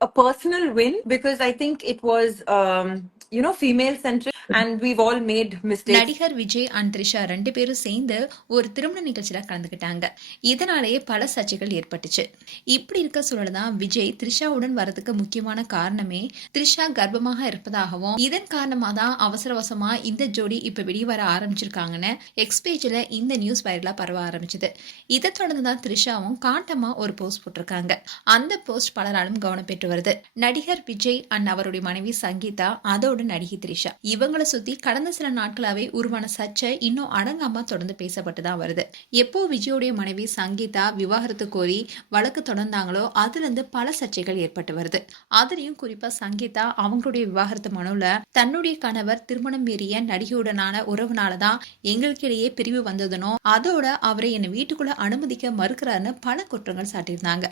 a personal win because I think it was, female centric and we've all made mistakes. நடிகர் Vijay and Trisha 2 பேரும் சேர்ந்து ஒரு திருமண நிகழ்ச்சியில கலந்துக்கிட்டாங்க. இதனாலேயே பல சர்ச்சைகள் ஏற்பட்டுச்சு. இப்படி இருக்க சூழல் தான் விஜய் த்ரிஷாவுடன் வரதுக்கு முக்கியமான காரணமே த்ரிஷா கர்ப்பமாக இருப்பதாகவும் இதன் காரணமா தான் அவசரவசமா இந்த ஜோடி இப்ப வெளியே வர ஆரம்பிச்சிருக்காங்கன்னு எக்ஸ்பேஜ்ல இந்த நியூஸ் வைரலா பரவ ஆரம்பிச்சது. இதை தொடர்ந்து தான் த்ரிஷாவும் காட்டமா ஒரு போஸ்ட் போட்டிருக்காங்க. அந்த போஸ்ட் பலராலும் கவனம் பெற்று வருது. நடிகர் விஜய் அண்ட் அவருடைய மனைவி சங்கீதா, அதோட நடிகை த்ரிஷா, இவங்களை சுத்தி கடந்த சில நாட்களாவே உருவான சர்ச்சை இன்னும் அடங்காம தொடர்ந்து பேசப்பட்டுதான் வருது. எப்போ விஜயோடைய மனைவி சங்கீதா விவாகரத்து கோரி வழக்கு தொடர்ந்தாங்களோ அதுல இருந்து பல சர்ச்சைகள் ஏற்பட்டு வருது. அதுலயும் குறிப்பா சங்கீதா அவங்களுடைய விவாகரத்து மனுல தன்னுடைய கணவர் திருமணம் மீறிய நடிகையுடனான உறவுனாலதான் எங்களுக்கிடையே பிரிவு வந்ததுனோ அதோட அவரை என்னை வீட்டுக்குள்ள அனுமதிக்க மறுக்கிறாருன்னு பல குற்றங்கள் சாட்டியிருந்தாங்க.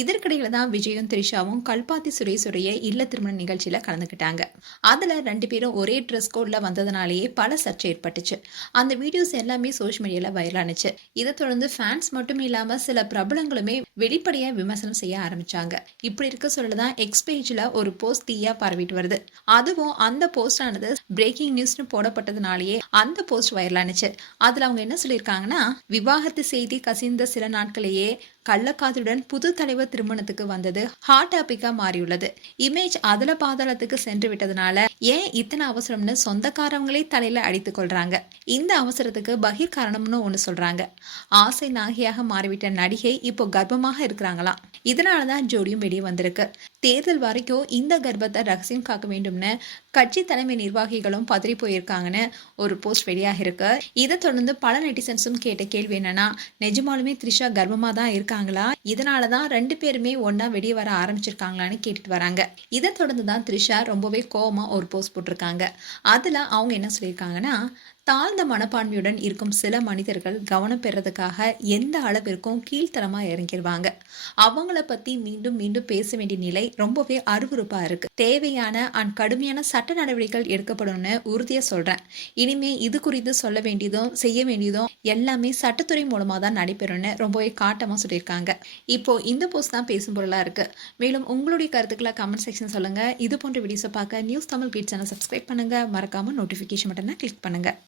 இதற்கிடையில தான் விஜயும் த்ரிஷாவும் கல்பாத்தி சுரேஷுடைய இல்ல திருமண நிகழ்ச்சியில கலந்துக்கிட்டாங்க. அதுல 2 பேரும் ஒரே ட்ரெஸ் கோட்ல வந்ததுனாலேயே பல சர்ச்சை ஏற்பட்டுச்சு. அந்த வீடியோஸ் எல்லாமே சோஷியல் மீடியால வைரலானுச்சு. இதை தொடர்ந்து ஃபேன்ஸ் மட்டும் இல்லாம சில பிரபலங்களுமே வெளிப்படையா விமர்சனம் செய்ய ஆரம்பிச்சாங்க. இப்படி இருக்க சொல்லதான் எக்ஸ் பேஜ்ல ஒரு போஸ்ட் தீயா பரவிட்டு வருது. அதுவும் அந்த போஸ்ட் ஆனது பிரேக்கிங் நியூஸ்னு போடப்பட்டதுனாலேயே அந்த போஸ்ட் வைரலானுச்சு. அதுல அவங்க என்ன சொல்லியிருக்காங்கன்னா, விவாகரத்து செய்தி கசிந்த சில நாட்களையே கள்ளக்காதலுடன் புது தலைவர் திருமணத்துக்கு வந்தது ஹாட் டாபிக்கா மாறியுள்ளது. இமேஜ் அதல பாதாளத்துக்கு சென்று விட்டதுனால ஏன் இத்தனை அவசரம்னு சொந்தக்காரங்களே தலையில அடித்துக் கொள்றாங்க. இந்த அவசரத்துக்கு பகிர் காரணம்னு ஒண்ணு சொல்றாங்க. ஆசை நாகியாக மாறிவிட்ட நடிகை இப்போ கர்ப்பமாக இருக்கிறாங்களாம். இதனாலதான் ஜோடியும் வெளியே வந்திருக்கு. தேர்தல் வரைக்கும் இந்த கர்ப்பத்தை ரகசியம் காக்க வேண்டும்னு கட்சி தலைமை நிர்வாகிகளும் பதறி போயிருக்காங்கன்னு ஒரு போஸ்ட் வெளியாக இருக்கு. இதை தொடர்ந்து பல நெட்டிசன்ஸும் கேட்ட கேள்வி என்னன்னா, நிஜமாலுமே த்ரிஷா கர்ப்பமா தான் இருக்காங்களா, இதனாலதான் 2 பேருமே ஒன்னா வெளியே வர ஆரம்பிச்சிருக்காங்களான்னு கேட்டுட்டு வராங்க. இதை தொடர்ந்து தான் த்ரிஷா ரொம்பவே கோவமா ஒரு போஸ்ட் போட்டிருக்காங்க. அதுல அவங்க என்ன சொல்லியிருக்காங்கன்னா, தாழ்ந்த மனப்பான்மையுடன் இருக்கும் சில மனிதர்கள் கவனம் பெறதுக்காக எந்த அளவிற்கும் கீழ்த்தரமா இறங்கிடுவாங்க. அவங்கள பத்தி மீண்டும் மீண்டும் பேச வேண்டிய நிலை ரொம்பவே அருவருப்பா இருக்கு. தேவையான அண்ட் கடுமையான சட்ட நடவடிக்கைகள் எடுக்கப்படும்னு உறுதியா சொல்றேன். இனிமே இது குறித்து சொல்ல வேண்டியதும் செய்ய வேண்டியதும் எல்லாமே சட்டத்துறை மூலமா தான் நடைபெறும்னு ரொம்பவே காட்டமா சொல்லியிருக்காங்க. இப்போ இந்த போஸ்ட் தான் பேசும் பொருளா இருக்கு. மேலும் உங்களுடைய கருத்துக்களை கமெண்ட் செக்ஷன் சொல்லுங்க. இது போன்ற வீடியோஸை பார்க்க news Tamil kids channel subscribe பண்ணுங்க. மறக்காம நோட்டிபிகேஷன் பட்டனை கிளிக் பண்ணுங்க.